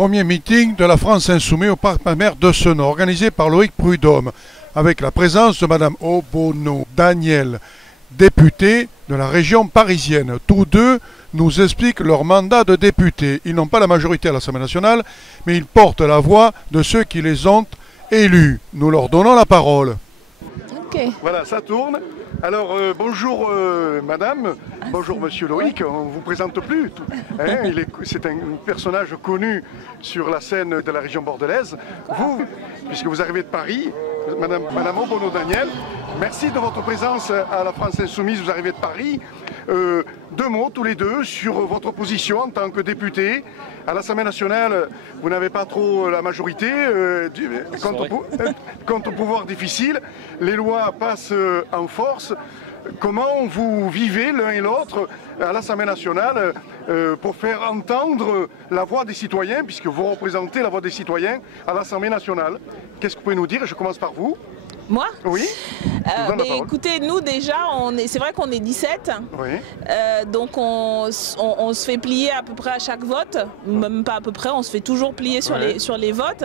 Premier meeting de la France Insoumise au Parc Mamère de Senon, organisé par Loïc Prudhomme, avec la présence de Madame Obono Daniel, députée de la région parisienne. Tous deux nous expliquent leur mandat de député. Ils n'ont pas la majorité à l'Assemblée nationale, mais ils portent la voix de ceux qui les ont élus. Nous leur donnons la parole. Okay. Voilà, ça tourne. Alors, bonjour madame, bonjour monsieur Loïc, on ne vous présente plus. Hein, c'est un personnage connu sur la scène de la région bordelaise. Vous, puisque vous arrivez de Paris, madame Obono Daniel, merci de votre présence à la France Insoumise, vous arrivez de Paris. Deux mots tous les deux sur votre position en tant que député. À l'Assemblée nationale, vous n'avez pas trop la majorité, quant au pouvoir difficile. Les lois passent en force. Comment vous vivez l'un et l'autre à l'Assemblée nationale pour faire entendre la voix des citoyens, puisque vous représentez la voix des citoyens à l'Assemblée nationale? Qu'est-ce que vous pouvez nous dire? Je commence par vous. Moi? Oui. Mais écoutez, nous déjà, c'est vrai qu'on est 17, oui. Donc on se fait plier à peu près à chaque vote, même pas à peu près, on se fait toujours plier sur, sur les votes.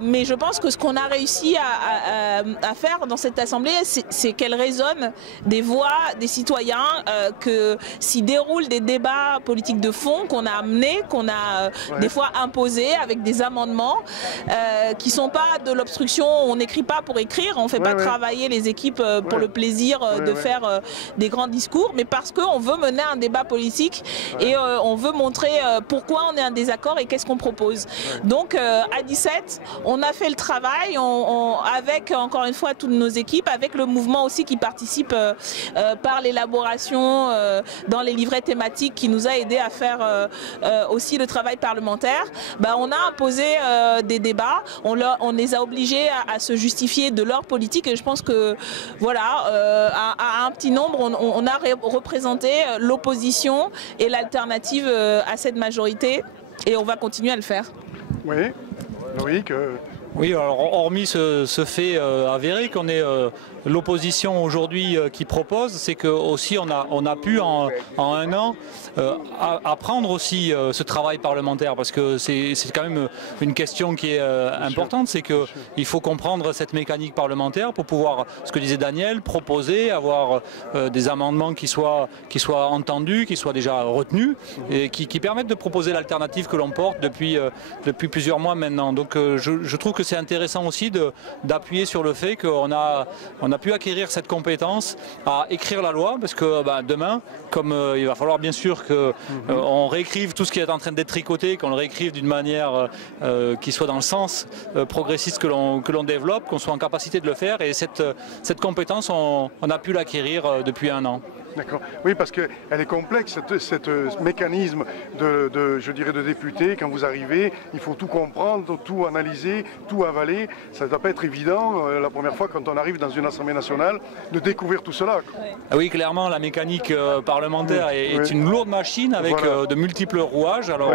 Mais je pense que ce qu'on a réussi à faire dans cette assemblée, c'est qu'elle résonne des voix des citoyens, que s'y déroulent des débats politiques de fond qu'on a amenés, qu'on a des fois imposés avec des amendements, qui ne sont pas de l'obstruction, on n'écrit pas pour écrire. On ne fait pas travailler les équipes pour le plaisir de faire des grands discours, mais parce qu'on veut mener un débat politique et on veut montrer pourquoi on est en désaccord et qu'est-ce qu'on propose. Donc à 17, on a fait le travail avec encore une fois toutes nos équipes, avec le mouvement aussi qui participe par l'élaboration dans les livrets thématiques qui nous a aidé à faire aussi le travail parlementaire. On a imposé des débats, on les a obligés à se justifier de leur politique et je pense que voilà, à un petit nombre on a représenté l'opposition et l'alternative à cette majorité et on va continuer à le faire. Oui, Loïc. Oui, alors hormis ce fait avéré qu'on est l'opposition aujourd'hui qui propose, c'est que aussi on a pu en un an apprendre aussi ce travail parlementaire, parce que c'est quand même une question qui est importante, c'est qu'il faut comprendre cette mécanique parlementaire pour pouvoir, ce que disait Daniel, proposer, avoir des amendements qui soient entendus, qui soient déjà retenus et qui permettent de proposer l'alternative que l'on porte depuis plusieurs mois maintenant. Donc je trouve que c'est intéressant aussi d'appuyer sur le fait qu'on a pu acquérir cette compétence à écrire la loi, parce que demain, comme il va falloir bien sûr qu'on réécrive tout ce qui est en train d'être tricoté, qu'on le réécrive d'une manière qui soit dans le sens progressiste que l'on développe, qu'on soit en capacité de le faire, et cette compétence, on a pu l'acquérir depuis un an. D'accord. Oui, parce qu'elle est complexe, ce mécanisme je dirais, de député. Quand vous arrivez, il faut tout comprendre, tout analyser, tout avaler. Ça ne doit pas être évident, la première fois, quand on arrive dans une Assemblée nationale, de découvrir tout cela. Oui, clairement, la mécanique parlementaire est une lourde machine avec de multiples rouages. Alors,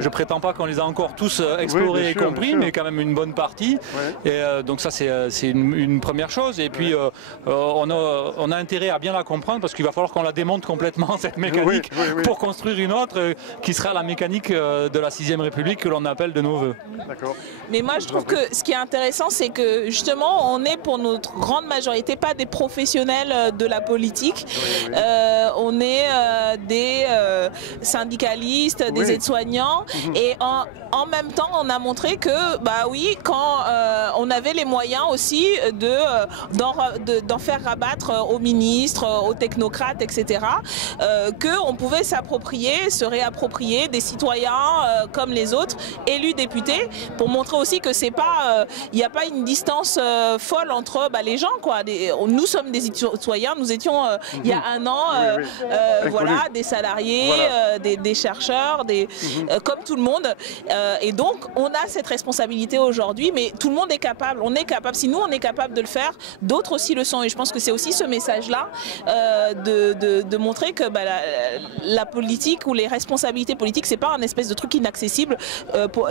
je ne prétends pas qu'on les a encore tous explorés et compris, mais quand même une bonne partie. Et donc ça, c'est une première chose. Et puis, on a intérêt à bien la comprendre, parce qu'il va falloir qu'on la démonte complètement, cette mécanique, pour construire une autre qui sera la mécanique de la 6e République que l'on appelle de nos voeux. Mais moi je trouve que ce qui est intéressant, c'est que justement on est pour notre grande majorité pas des professionnels de la politique, on est des syndicalistes, des aides-soignants, et en même temps on a montré que quand on avait les moyens aussi d'en faire rabattre aux ministres, aux technocrates, etc., qu'on pouvait s'approprier, se réapproprier des citoyens comme les autres, élus députés, pour montrer aussi que c'est pas, il n'y a pas une distance folle entre les gens, quoi. Nous sommes des citoyens, nous étions il y a un an, voilà, des salariés, des chercheurs, comme tout le monde, et donc on a cette responsabilité aujourd'hui, mais tout le monde est capable, si nous on est capable de le faire, d'autres aussi le sont, et je pense que c'est aussi ce message-là de montrer que la politique ou les responsabilités politiques, c'est pas un espèce de truc inaccessible.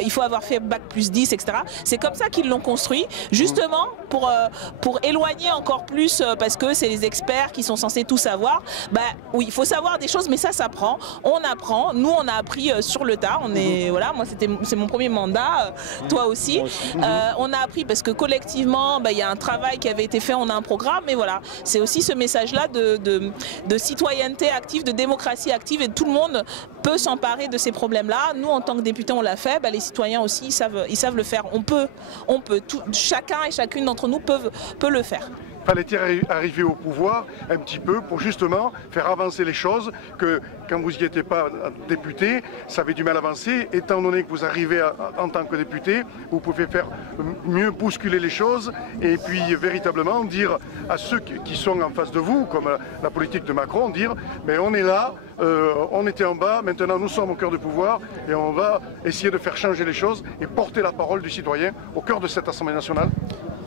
Il faut avoir fait bac+10, etc. C'est comme ça qu'ils l'ont construit, justement pour éloigner encore plus, parce que c'est les experts qui sont censés tout savoir. Oui, il faut savoir des choses, mais ça s'apprend. On apprend. Nous, on a appris sur le tas. Voilà, moi, c'est mon premier mandat. Toi aussi. On a appris parce que collectivement, il y a un travail qui avait été fait. On a un programme, mais voilà, c'est aussi ce message-là de citoyenneté active, de démocratie active, et tout le monde peut s'emparer de ces problèmes-là. Nous, en tant que députés, on l'a fait. Les citoyens aussi, ils savent le faire. On peut. Chacun et chacune d'entre nous peut le faire. Fallait-il arriver au pouvoir un petit peu pour justement faire avancer les choses, que quand vous n'y étiez pas député, ça avait du mal à avancer. Étant donné que vous arrivez en tant que député, vous pouvez faire mieux bousculer les choses et puis véritablement dire à ceux qui sont en face de vous, comme la politique de Macron, dire mais on est là, on était en bas, maintenant nous sommes au cœur du pouvoir et on va essayer de faire changer les choses et porter la parole du citoyen au cœur de cette Assemblée nationale.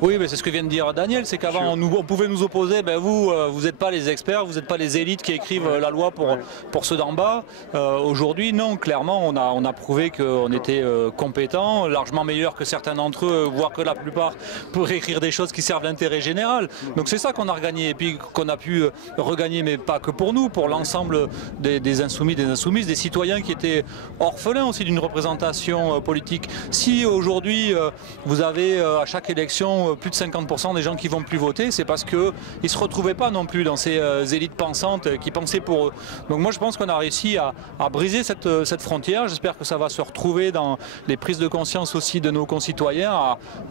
Oui, mais c'est ce que vient de dire Daniel, c'est qu'avant on pouvait nous opposer, vous n'êtes pas les experts, vous n'êtes pas les élites qui écrivent la loi pour ceux d'en bas. Aujourd'hui, non, clairement, on a prouvé qu'on était compétents, largement meilleurs que certains d'entre eux, voire que la plupart, pour écrire des choses qui servent l'intérêt général. Donc c'est ça qu'on a regagné, et puis qu'on a pu regagner, mais pas que pour nous, pour l'ensemble des insoumis, des insoumises, des citoyens qui étaient orphelins aussi d'une représentation politique. Si aujourd'hui, vous avez à chaque élection plus de 50% des gens qui vont plus voter, c'est parce qu'ils ne se retrouvaient pas non plus dans ces élites pensantes qui pensaient pour eux. Donc moi je pense qu'on a réussi à briser cette frontière. J'espère que ça va se retrouver dans les prises de conscience aussi de nos concitoyens,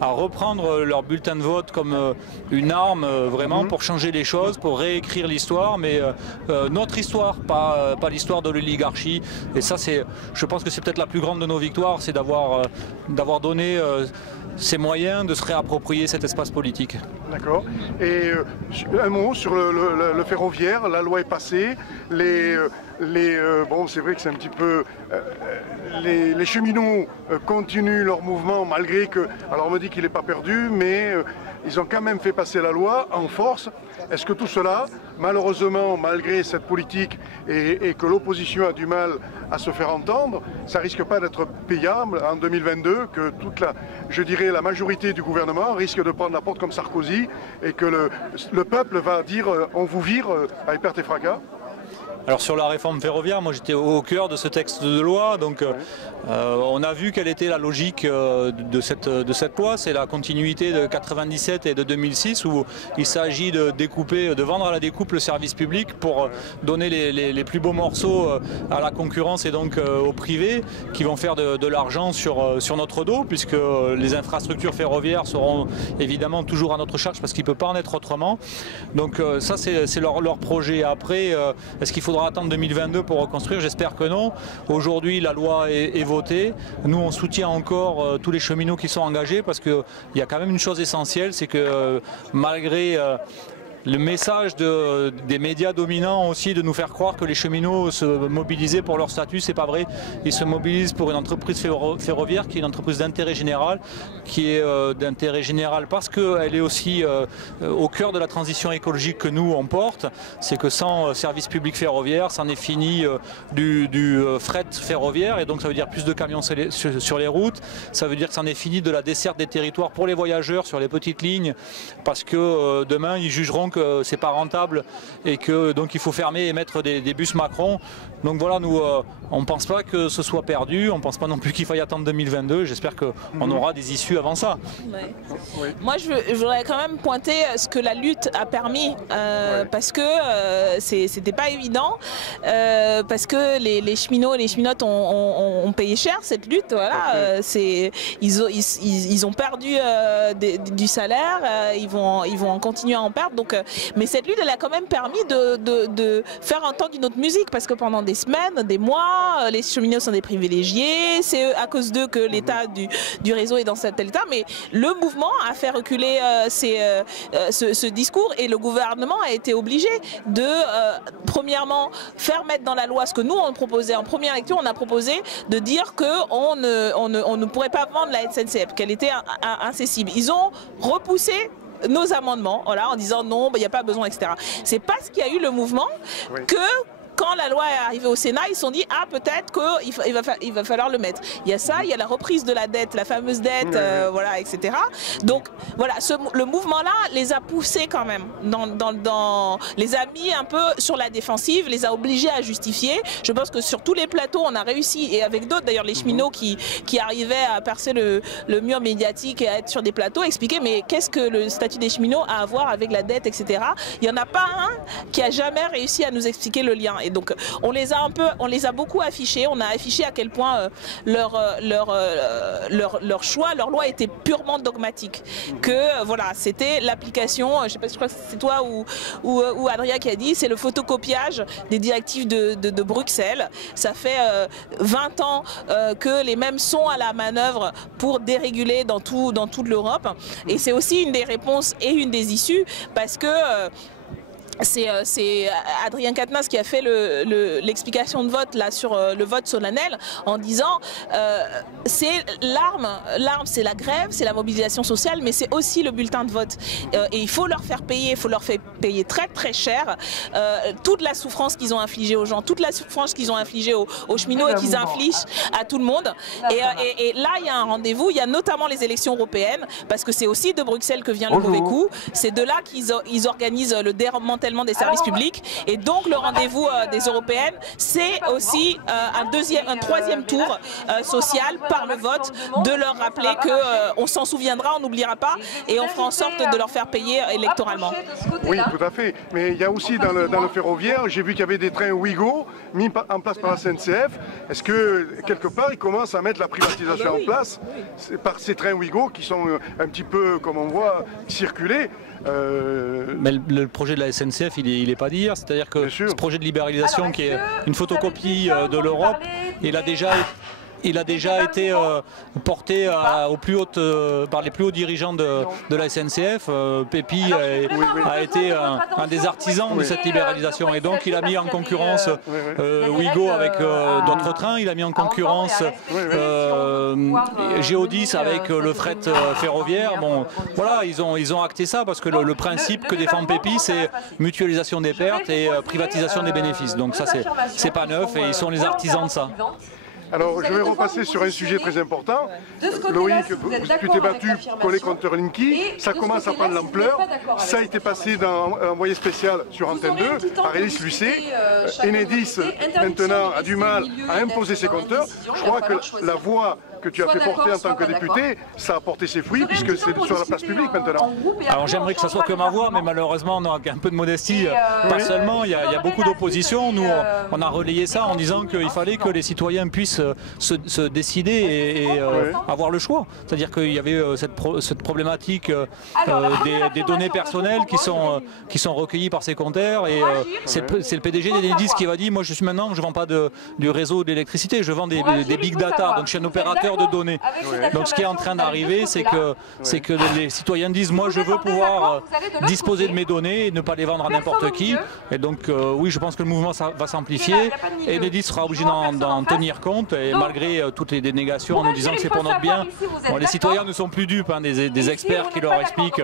à reprendre leur bulletin de vote comme une arme vraiment pour changer les choses, pour réécrire l'histoire, mais notre histoire, pas l'histoire de l'oligarchie. Et ça, je pense que c'est peut-être la plus grande de nos victoires, c'est d'avoir donné ces moyens de se réapproprier cet espace politique. D'accord. Et un mot sur le ferroviaire, la loi est passée, bon, c'est vrai que c'est un petit peu... les cheminots continuent leur mouvement malgré que... Alors on me dit qu'il n'est pas perdu, mais ils ont quand même fait passer la loi en force. Est-ce que tout cela, malheureusement, malgré cette politique et que l'opposition a du mal à se faire entendre, ça risque pas d'être payable en 2022, que la majorité du gouvernement risque de prendre la porte comme Sarkozy et que le peuple va dire on vous vire avec perte et fracas? Alors sur la réforme ferroviaire, moi j'étais au cœur de ce texte de loi, donc on a vu quelle était la logique de cette loi. C'est la continuité de 97 et de 2006 où il s'agit de vendre à la découpe le service public pour donner les plus beaux morceaux à la concurrence et donc au privé qui vont faire de l'argent sur notre dos, puisque les infrastructures ferroviaires seront évidemment toujours à notre charge parce qu'il ne peut pas en être autrement. Donc ça c'est leur projet. Après, est-ce qu'il faudra attendre 2022 pour reconstruire? J'espère que non. Aujourd'hui, la loi est votée. Nous, on soutient encore tous les cheminots qui sont engagés parce qu'il y a quand même une chose essentielle, c'est que malgré le message des médias dominants aussi de nous faire croire que les cheminots se mobilisaient pour leur statut, c'est pas vrai. Ils se mobilisent pour une entreprise ferroviaire qui est une entreprise d'intérêt général, parce qu'elle est aussi au cœur de la transition écologique que nous on porte. C'est que sans service public ferroviaire, c'en est fini du fret ferroviaire, et donc ça veut dire plus de camions sur les routes. Ça veut dire que c'en est fini de la desserte des territoires pour les voyageurs sur les petites lignes, parce que demain ils jugeront que c'est pas rentable et que donc il faut fermer et mettre des bus Macron. Donc voilà, nous on ne pense pas que ce soit perdu, on ne pense pas non plus qu'il faille attendre 2022. J'espère qu'on aura des issues avant ça. Ouais. Oui. Moi je voudrais quand même pointer ce que la lutte a permis, parce que c'était pas évident, parce que les cheminots et les cheminotes ont payé cher cette lutte. Voilà, ils ont perdu du salaire, ils vont continuer à en perdre. Donc, mais cette lutte, elle a quand même permis de faire entendre une autre musique, parce que pendant des semaines, des mois, les cheminots sont des privilégiés, c'est à cause d'eux que l'état du réseau est dans cet état, mais le mouvement a fait reculer ce discours, et le gouvernement a été obligé de, premièrement, faire mettre dans la loi ce que nous on proposait en première lecture. On a proposé de dire qu'on ne pourrait pas vendre la SNCF, qu'elle était incessible. Ils ont repoussé nos amendements, voilà, en disant non, il n'y a pas besoin, etc. C'est parce qu'il y a eu le mouvement que quand la loi est arrivée au Sénat, ils se sont dit ah peut-être qu'il va falloir le mettre. Il y a ça, il y a la reprise de la dette, la fameuse dette, voilà, etc. Donc voilà, le mouvement-là les a poussés quand même, les a mis un peu sur la défensive, les a obligés à justifier. Je pense que sur tous les plateaux, on a réussi, et avec d'autres d'ailleurs, les cheminots qui arrivaient à percer le mur médiatique et à être sur des plateaux, expliquer mais qu'est-ce que le statut des cheminots a à voir avec la dette, etc. Il n'y en a pas un qui a jamais réussi à nous expliquer le lien. Et donc on les a beaucoup affichés, on a affiché à quel point leur choix, leur loi était purement dogmatique. Que voilà, c'était l'application, je sais pas, je crois que c'est toi ou Adrien qui a dit, c'est le photocopiage des directives de Bruxelles. Ça fait 20 ans que les mêmes sont à la manœuvre pour déréguler dans toute l'Europe. Et c'est aussi une des réponses et une des issues, parce que c'est Adrien Quatennens qui a fait l'explication de vote là sur le vote solennel, en disant c'est l'arme c'est la grève, c'est la mobilisation sociale, mais c'est aussi le bulletin de vote, et il faut leur faire payer très très cher toute la souffrance qu'ils ont infligée aux gens, toute la souffrance qu'ils ont infligée aux cheminots et qu'ils infligent à tout le monde. Et là il y a un rendez-vous, il y a notamment les élections européennes, parce que c'est aussi de Bruxelles que vient le mauvais coup, c'est de là qu'ils organisent le démantèlement des services publics, et donc le rendez-vous des européennes, c'est aussi un troisième tour social par le vote, de leur rappeler qu'on s'en souviendra, on n'oubliera pas, et on fera en sorte de leur faire payer électoralement. Oui, tout à fait, mais il y a aussi dans le ferroviaire, j'ai vu qu'il y avait des trains Ouigo mis en place par la SNCF. Est-ce que quelque part ils commencent à mettre la privatisation en place par ces trains Ouigo qui sont un petit peu, comme on voit, circuler? Mais le projet de la SNCF, il est pas d'hier. C'est-à-dire que ce projet de libéralisation, qui est une photocopie de l'Europe, il a déjà été porté par les plus hauts dirigeants de la SNCF. Pépi a été un des artisans de cette libéralisation, et donc il a mis en concurrence Ouigo avec d'autres trains, il a mis en concurrence Géodis avec le fret ferroviaire. Bon, voilà, ils ont acté ça, parce que le principe que défend Pépi, c'est mutualisation des pertes et privatisation des bénéfices. Donc ça, c'est pas neuf, et ils sont les artisans de ça. Alors, je vais repasser sur un sujet très important. Loïc, tu t'es battu pour les compteurs Linky. Ça commence à prendre l'ampleur. Ça a été passé dans un envoyé spécial sur Antenne 2 par Élise Lucet. Enedis, maintenant, a du mal à imposer ses compteurs. Je crois que la voix que tu as fait porter en tant que député, ça a porté ses fruits, puisque c'est sur la place publique maintenant. Alors j'aimerais que ça soit que ma voix, mais malheureusement on a un peu de modestie, pas seulement, il y a beaucoup d'opposition. Nous on a relayé ça en disant qu'il fallait que les citoyens puissent se décider et avoir le choix. C'est-à-dire qu'il y avait cette problématique des données personnelles qui sont recueillies par ces compteurs, et c'est le PDG d'Enedis qui va dire, moi je ne vends pas du réseau d'électricité, je vends des big data, donc je suis un opérateur de données. Donc ce qui est en train d'arriver, c'est que les citoyens disent, moi je veux pouvoir disposer de mes données et ne pas les vendre à n'importe qui. Et donc oui, je pense que le mouvement va s'amplifier, et Enedis sera obligé d'en tenir compte, et malgré toutes les dénégations en nous disant que c'est pour notre bien. Bon, les citoyens ne sont plus dupes, hein, des experts qui leur expliquent,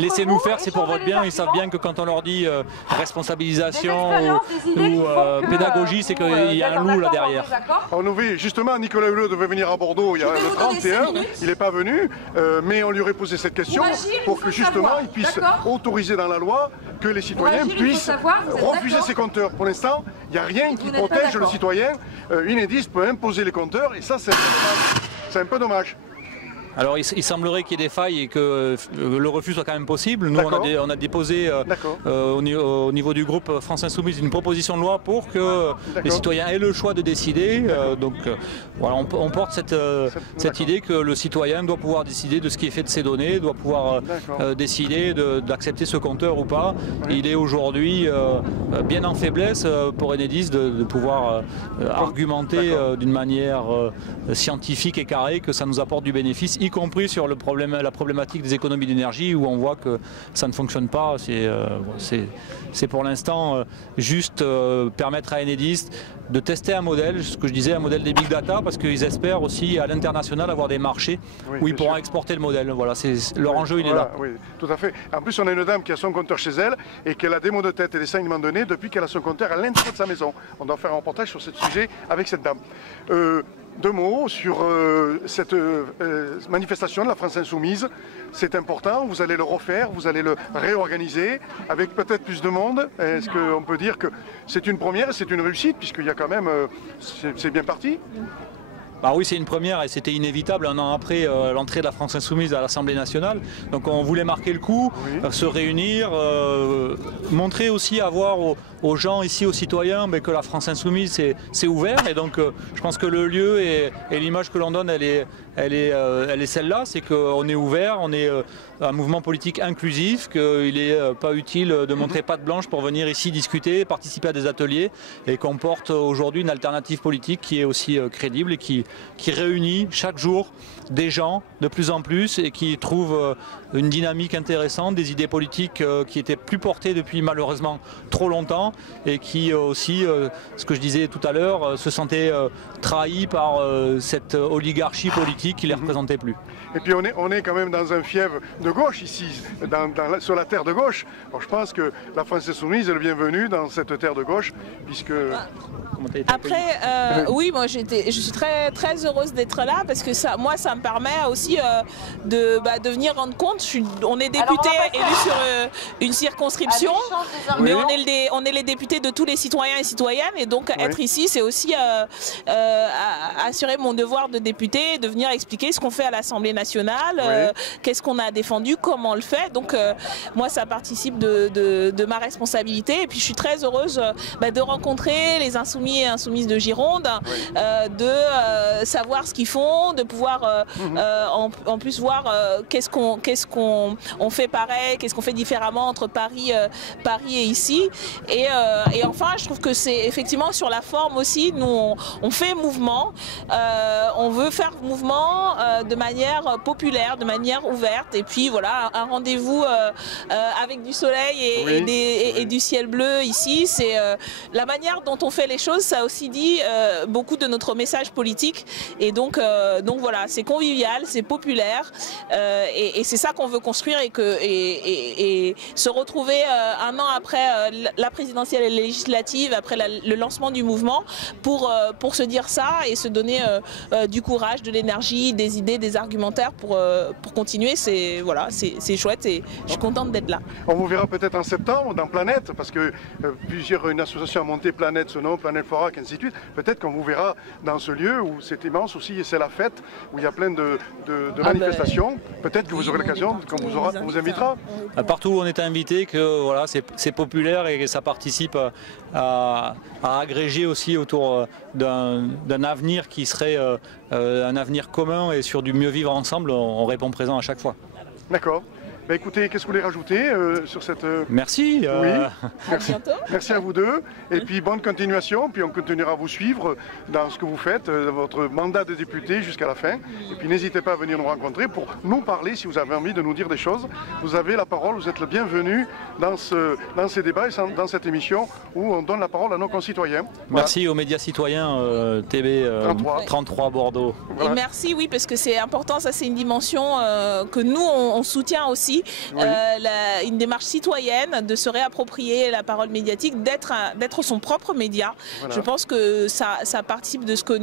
laissez-nous faire, c'est pour votre bien. Ils savent bien que quand on leur dit responsabilisation ou pédagogie, c'est qu'il y a un loup là derrière. On nous vit, justement, Nicolas Hulot devait venir à Bordeaux il y a le 31, il n'est pas venu, mais on lui aurait posé cette question pour que justement il puisse autoriser dans la loi que les citoyens puissent refuser ces compteurs. Pour l'instant, il n'y a rien qui protège le citoyen. Enedis peut imposer les compteurs, et ça c'est un peu dommage. Alors il semblerait qu'il y ait des failles et que le refus soit quand même possible. Nous on a déposé au niveau du groupe France Insoumise une proposition de loi pour que les citoyens aient le choix de décider. Donc voilà, on porte cette idée que le citoyen doit pouvoir décider de ce qui est fait de ses données, doit pouvoir décider d'accepter ce compteur ou pas. Il est aujourd'hui bien en faiblesse pour Enedis de pouvoir argumenter d'une manière scientifique et carrée que ça nous apporte du bénéfice, y compris sur la problématique des économies d'énergie, où on voit que ça ne fonctionne pas. C'est pour l'instant juste permettre à Enedis de tester un modèle, ce que je disais, un modèle des big data, parce qu'ils espèrent aussi à l'international avoir des marchés où ils pourront exporter le modèle. Voilà, leur enjeu, il est là. Oui, tout à fait. En plus, on a une dame qui a son compteur chez elle et qu'elle a des mots de tête et des saignements de nez depuis qu'elle a son compteur à l'intérieur de sa maison. On doit faire un reportage sur ce sujet avec cette dame. Deux mots sur cette manifestation de la France Insoumise. C'est important, vous allez le refaire, vous allez le réorganiser avec peut-être plus de monde. Est-ce qu'on peut dire que c'est une première et c'est une réussite, puisqu'il y a quand même, c'est bien parti? Bah oui, c'est une première et c'était inévitable un an après l'entrée de la France Insoumise à l'Assemblée nationale. Donc on voulait marquer le coup, se réunir, montrer aussi, avoir aux gens ici, aux citoyens, mais que la France Insoumise c'est ouvert. Et donc je pense que le lieu et l'image que l'on donne, elle est celle-là, c'est qu'on est ouvert, on est un mouvement politique inclusif, qu'il n'est pas utile de montrer patte blanche pour venir ici discuter, participer à des ateliers, et qu'on porte aujourd'hui une alternative politique qui est aussi crédible et qui réunit chaque jour des gens de plus en plus et qui trouvent une dynamique intéressante, des idées politiques qui étaient plus portées depuis malheureusement trop longtemps et qui aussi, ce que je disais tout à l'heure, se sentaient trahis par cette oligarchie politique qui ne les représentait plus. Et puis on est quand même dans un fief de gauche ici, sur la terre de gauche. Alors je pense que la France Insoumise est le bienvenu dans cette terre de gauche, puisque... Après, oui, moi je suis très heureuse d'être là parce que ça me permet aussi de venir rendre compte. On est député élu sur une circonscription, mais on est les députés de tous les citoyens et citoyennes, et donc être ici, c'est aussi assurer mon devoir de député, de venir expliquer ce qu'on fait à l'Assemblée nationale, qu'est-ce qu'on a défendu, comment on le fait. Donc moi, ça participe de ma responsabilité, et puis je suis très heureuse de rencontrer les insoumis et insoumises de Gironde, de savoir ce qu'ils font, de pouvoir en plus voir qu'est-ce qu'on fait pareil, qu'est-ce qu'on fait différemment entre Paris et ici. Et enfin, je trouve que c'est effectivement sur la forme aussi, nous on fait mouvement, on veut faire mouvement de manière populaire, de manière ouverte, et puis voilà, un rendez-vous avec du soleil et du ciel bleu ici. C'est la manière dont on fait les choses, ça aussi dit beaucoup de notre message politique, et donc voilà, c'est convivial, c'est populaire, et c'est ça qu'on veut construire, et se retrouver un an après la présidentielle et législative, après le lancement du mouvement, pour se dire ça et se donner du courage, de l'énergie, des idées, des argumentaires pour continuer. C'est chouette, et je suis contente d'être là. On vous verra peut-être en septembre dans Planète, parce que une association a monté Planète, ce nom, Planète Forac, ainsi de suite. Peut-être qu'on vous verra dans ce lieu où c'est immense aussi, et c'est la fête, où il y a plein de manifestations. Peut-être que vous aurez l'occasion, quand on vous invitera. Partout où on est invité, que voilà, c'est populaire et que ça participe à agréger aussi autour d'un avenir qui serait un avenir commun, et sur du mieux vivre ensemble, on répond présent à chaque fois. D'accord. Bah écoutez, qu'est-ce que vous voulez rajouter sur cette... Merci. Oui, merci. Merci à vous deux. Et puis bonne continuation. Puis on continuera à vous suivre dans ce que vous faites, votre mandat de député jusqu'à la fin. Et puis n'hésitez pas à venir nous rencontrer pour nous parler si vous avez envie de nous dire des choses. Vous avez la parole, vous êtes le bienvenu dans ces débats et dans cette émission où on donne la parole à nos concitoyens. Voilà. Merci aux médias citoyens TB 33 Bordeaux. Voilà. Et merci, oui, parce que c'est important, ça c'est une dimension que nous on soutient aussi. Une démarche citoyenne, de se réapproprier la parole médiatique, d'être son propre média. Voilà. Je pense que ça participe de ce que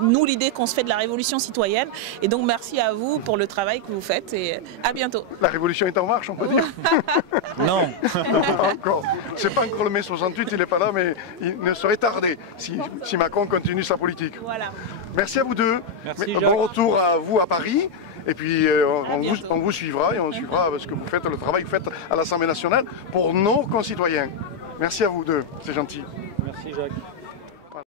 nous, l'idée qu'on se fait de la révolution citoyenne. Et donc merci à vous pour le travail que vous faites, et à bientôt. La révolution est en marche, on peut dire. Non. Pas encore. C'est pas encore le mai 68, il n'est pas là, mais il ne serait tardé si Macron continue sa politique. Voilà. Merci à vous deux. Merci, bon retour à vous à Paris. Et puis on vous suivra, et on suivra ce que vous faites, le travail que vous faites à l'Assemblée nationale pour nos concitoyens. Merci à vous deux, c'est gentil. Merci Jacques.